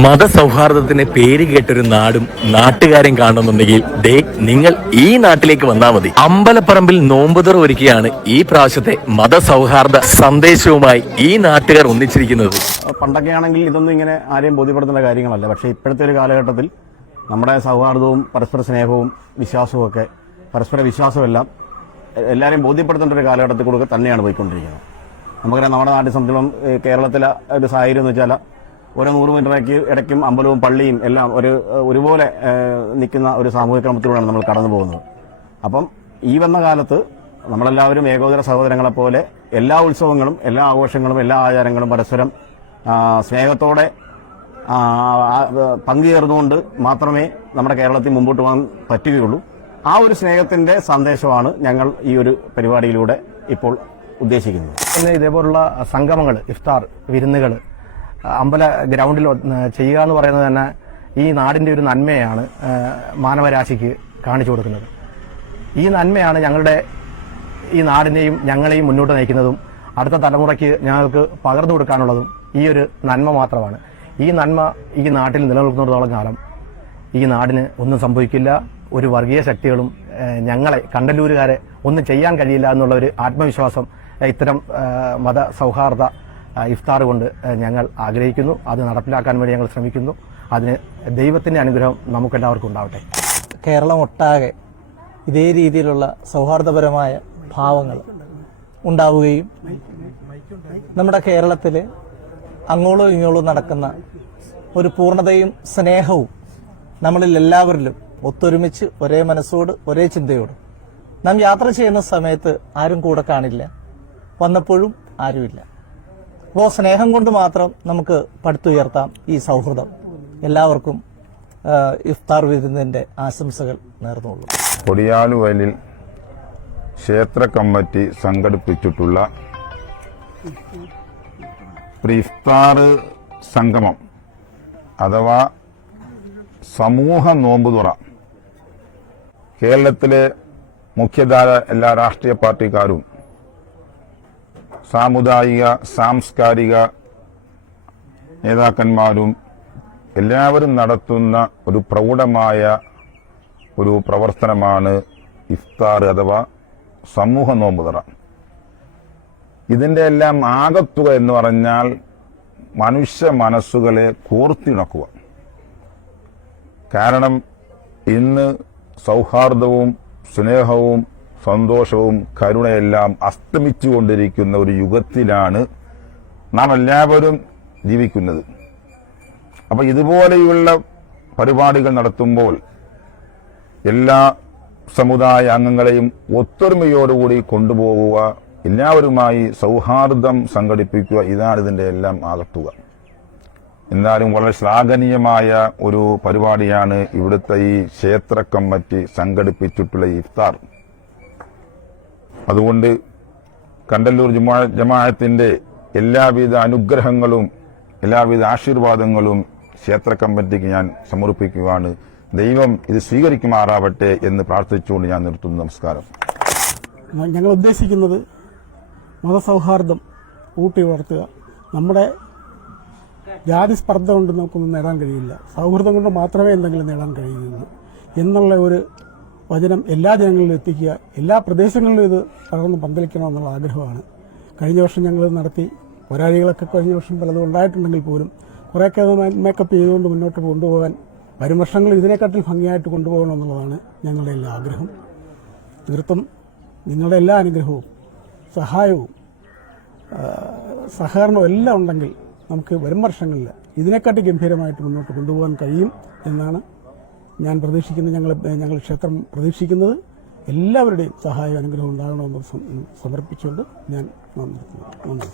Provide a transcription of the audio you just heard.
മതസൗഹാർദ്ദത്തിന് പേര് കേട്ടൊരു നാടും നാട്ടുകാരും കാണുന്നുണ്ടെങ്കിൽ ദേ നിങ്ങൾ ഈ നാട്ടിലേക്ക് വന്നാൽ മതി. അമ്പലപ്പറമ്പിൽ നോമ്പുതുറ ഒരുക്കിയാണ് ഈ പ്രാവശ്യത്തെ മതസൗഹാർദ്ദ സന്ദേശവുമായി ഈ നാട്ടുകാർ ഒന്നിച്ചിരിക്കുന്നത്. പണ്ടൊക്കെ ആണെങ്കിൽ ഇതൊന്നും ഇങ്ങനെ ആരെയും ബോധ്യപ്പെടുത്തേണ്ട കാര്യങ്ങളല്ല. പക്ഷേ ഇപ്പോഴത്തെ ഒരു കാലഘട്ടത്തിൽ നമ്മുടെ സൗഹാർദ്ദവും പരസ്പര സ്നേഹവും വിശ്വാസവും ഒക്കെ പരസ്പര വിശ്വാസമെല്ലാം എല്ലാവരെയും ബോധ്യപ്പെടുത്തേണ്ട ഒരു കാലഘട്ടത്തിൽ കൂടെ തന്നെയാണ് പോയിക്കൊണ്ടിരിക്കുന്നത്. നമുക്കറിയാം, നമ്മുടെ നാട്ടിൽ സംബന്ധിച്ചിടത്തോളം കേരളത്തിലെ ഒരു സാഹചര്യം എന്ന് വെച്ചാൽ ഓരോ 100 മീറ്റർ ഇടയ്ക്കും അമ്പലവും പള്ളിയും എല്ലാം ഒരുപോലെ നിൽക്കുന്ന ഒരു സാമൂഹിക ക്രമത്തിലൂടെയാണ് നമ്മൾ കടന്നു പോകുന്നത്. അപ്പം ഈ വന്ന കാലത്ത് നമ്മളെല്ലാവരും ഏകോദര സഹോദരങ്ങളെപ്പോലെ എല്ലാ ഉത്സവങ്ങളും എല്ലാ ആഘോഷങ്ങളും എല്ലാ ആചാരങ്ങളും പരസ്പരം സ്നേഹത്തോടെ പങ്കുചേർന്നുകൊണ്ട് മാത്രമേ നമ്മുടെ കേരളത്തിൽ മുമ്പോട്ട് പോകാൻ പറ്റുകയുള്ളൂ. ആ ഒരു സ്നേഹത്തിന്റെ സന്ദേശമാണ് ഞങ്ങൾ ഈ ഒരു പരിപാടിയിലൂടെ ഇപ്പോൾ ഉദ്ദേശിക്കുന്നത്. ഇന്ന് ഇതേപോലുള്ള സംഗമങ്ങൾ, ഇഫ്താർ വിരുന്നുകൾ അമ്പല ഗ്രൗണ്ടിൽ ചെയ്യുക എന്ന് പറയുന്നത് തന്നെ ഈ നാടിന്റെ ഒരു നന്മയാണ് മാനവരാശിക്ക് കാണിച്ചു കൊടുക്കുന്നത്. ഈ നന്മയാണ് ഞങ്ങളുടെ ഈ നാടിനെയും ഞങ്ങളെയും മുന്നോട്ട് നയിക്കുന്നതും അടുത്ത തലമുറയ്ക്ക് ഞങ്ങൾക്ക് പകർന്നു കൊടുക്കാനുള്ളതും ഈ ഒരു നന്മ മാത്രമാണ്. ഈ നന്മ ഈ നാട്ടിൽ നിലനിൽക്കുന്നിടത്തോളം കാലം ഈ നാടിന് ഒന്നും സംഭവിക്കില്ല. ഒരു വർഗീയ ശക്തികളും ഞങ്ങളെ കണ്ടല്ലൂരുകാരെ ഒന്നും ചെയ്യാൻ കഴിയില്ല എന്നുള്ള ഒരു ആത്മവിശ്വാസം ഇത്തരം മത സൗഹാർദ്ദ ഇഫ്താർ കൊണ്ട് ഞങ്ങൾ ആഗ്രഹിക്കുന്നു. അത് നടപ്പിലാക്കാൻ വേണ്ടി ഞങ്ങൾ ശ്രമിക്കുന്നു. അതിന് ദൈവത്തിന്റെ അനുഗ്രഹം നമുക്കെല്ലാവർക്കും ഉണ്ടാവട്ടെ. കേരളം ഒട്ടാകെ ഇതേ രീതിയിലുള്ള സൗഹാർദ്ദപരമായ ഭാവങ്ങൾ ഉണ്ടാവുകയും നമ്മുടെ കേരളത്തിൽ അങ്ങോളം ഇങ്ങോളം നടക്കുന്ന ഒരു പൂർണ്ണതയും സ്നേഹവും നമ്മളിൽ എല്ലാവരിലും ഒത്തൊരുമിച്ച് ഒരേ മനസ്സോട് ഒരേ ചിന്തയോട് നാം യാത്ര ചെയ്യുന്ന സമയത്ത് ആരും കൂടെ കാണില്ല, വന്നപ്പോഴും ആരുമില്ല. അപ്പോൾ സ്നേഹം കൊണ്ട് മാത്രം നമുക്ക് പടുത്തുയർത്താം ഈ സൗഹൃദം. എല്ലാവർക്കും ഇഫ്താർ വിരുന്നിന്റെ ആശംസകൾ നേർന്നുകൊള്ളു. കൊടിയാലുവയലിൽ ക്ഷേത്ര കമ്മിറ്റി സംഘടിപ്പിച്ചിട്ടുള്ള ഒരു ഇഫ്താർ സംഗമം അഥവാ സമൂഹ നോമ്പുതുറ കേരളത്തിലെ മുഖ്യധാര എല്ലാ രാഷ്ട്രീയ പാർട്ടിക്കാരും സാമുദായിക സാംസ്കാരിക നേതാക്കന്മാരും എല്ലാവരും നടത്തുന്ന ഒരു പ്രൗഢമായ ഒരു പ്രവർത്തനമാണ് ഇഫ്താർ അഥവാ സമൂഹ നോമ്പുതുറ. ഇതിന്റെ എല്ലാം ആകത്തുക എന്ന് പറഞ്ഞാൽ മനുഷ്യ മനസ്സുകളെ കോർത്തിണക്കുക. കാരണം ഇന്ന് സൗഹാർദ്ദവും സ്നേഹവും സന്തോഷവും കരുണയെല്ലാം അസ്തമിച്ചുകൊണ്ടിരിക്കുന്ന ഒരു യുഗത്തിലാണ് നാം എല്ലാവരും ജീവിക്കുന്നത്. അപ്പൊ ഇതുപോലെയുള്ള പരിപാടികൾ നടത്തുമ്പോൾ എല്ലാ സമുദായ അംഗങ്ങളെയും ഒത്തൊരുമയോടുകൂടി കൊണ്ടുപോകുക, എല്ലാവരുമായി സൗഹാർദ്ദം സംഘടിപ്പിക്കുക, ഇതാണ് ഇതിന്റെ എല്ലാം ആകത്തുക. എന്നാലും വളരെ ശ്ലാഘനീയമായ ഒരു പരിപാടിയാണ് ഇവിടുത്തെ ഈ ക്ഷേത്ര കമ്മിറ്റി സംഘടിപ്പിച്ചിട്ടുള്ള ഇഫ്താർ. അതുകൊണ്ട് കണ്ടല്ലൂർ ജമാഅത്തിന്റെ എല്ലാവിധ അനുഗ്രഹങ്ങളും എല്ലാവിധ ആശീർവാദങ്ങളും ക്ഷേത്ര കമ്മിറ്റിക്ക് ഞാൻ സമർപ്പിക്കുകയാണ്. ദൈവം ഇത് സ്വീകരിക്കുമാറാവട്ടെ എന്ന് പ്രാർത്ഥിച്ചുകൊണ്ട് ഞാൻ നിർത്തുന്നു. നമസ്കാരം. ഞങ്ങൾ ഉദ്ദേശിക്കുന്നത് മതസൗഹാർദ്ദം ഊട്ടി വളർത്തുക. നമ്മുടെ ജാതി സ്പർദ്ധ കൊണ്ട് നമുക്കൊന്നും നേടാൻ കഴിയില്ല, സൗഹൃദം കൊണ്ട് മാത്രമേ എന്തെങ്കിലും നേടാൻ കഴിയുള്ളൂ എന്നുള്ള ഒരു വചനം എല്ലാ ജനങ്ങളിലും എത്തിക്കുക. എല്ലാ പ്രദേശങ്ങളിലും ഇത് പകർന്ന് പന്തലിക്കണമെന്നുള്ള ആഗ്രഹമാണ്. കഴിഞ്ഞ വർഷം ഞങ്ങൾ നടത്തി. പോരാളികളൊക്കെ കഴിഞ്ഞ വർഷം പലതും ഉണ്ടായിട്ടുണ്ടെങ്കിൽ പോലും കുറേയൊക്കെ അത് മേക്കപ്പ് ചെയ്തുകൊണ്ട് മുന്നോട്ട് കൊണ്ടുപോകാൻ വരും വർഷങ്ങളിൽ ഇതിനെക്കാട്ടിൽ ഭംഗിയായിട്ട് കൊണ്ടുപോകണമെന്നുള്ളതാണ് ഞങ്ങളുടെ എല്ലാ ആഗ്രഹം. തീർത്തും നിങ്ങളുടെ എല്ലാ അനുഗ്രഹവും സഹായവും സഹകരണവും എല്ലാം ഉണ്ടെങ്കിൽ നമുക്ക് വരും വർഷങ്ങളിൽ ഇതിനെക്കാട്ടി ഗംഭീരമായിട്ട് മുന്നോട്ട് കൊണ്ടുപോകാൻ കഴിയും എന്നാണ് ഞാൻ പ്രതീക്ഷിക്കുന്നത്. ഞങ്ങൾ ക്ഷേത്രം പ്രതീക്ഷിക്കുന്നത് എല്ലാവരുടെയും സഹായവും അനുഗ്രഹവും ഉണ്ടാകണമെന്ന് സമർപ്പിച്ചുകൊണ്ട് ഞാൻ നന്ദി.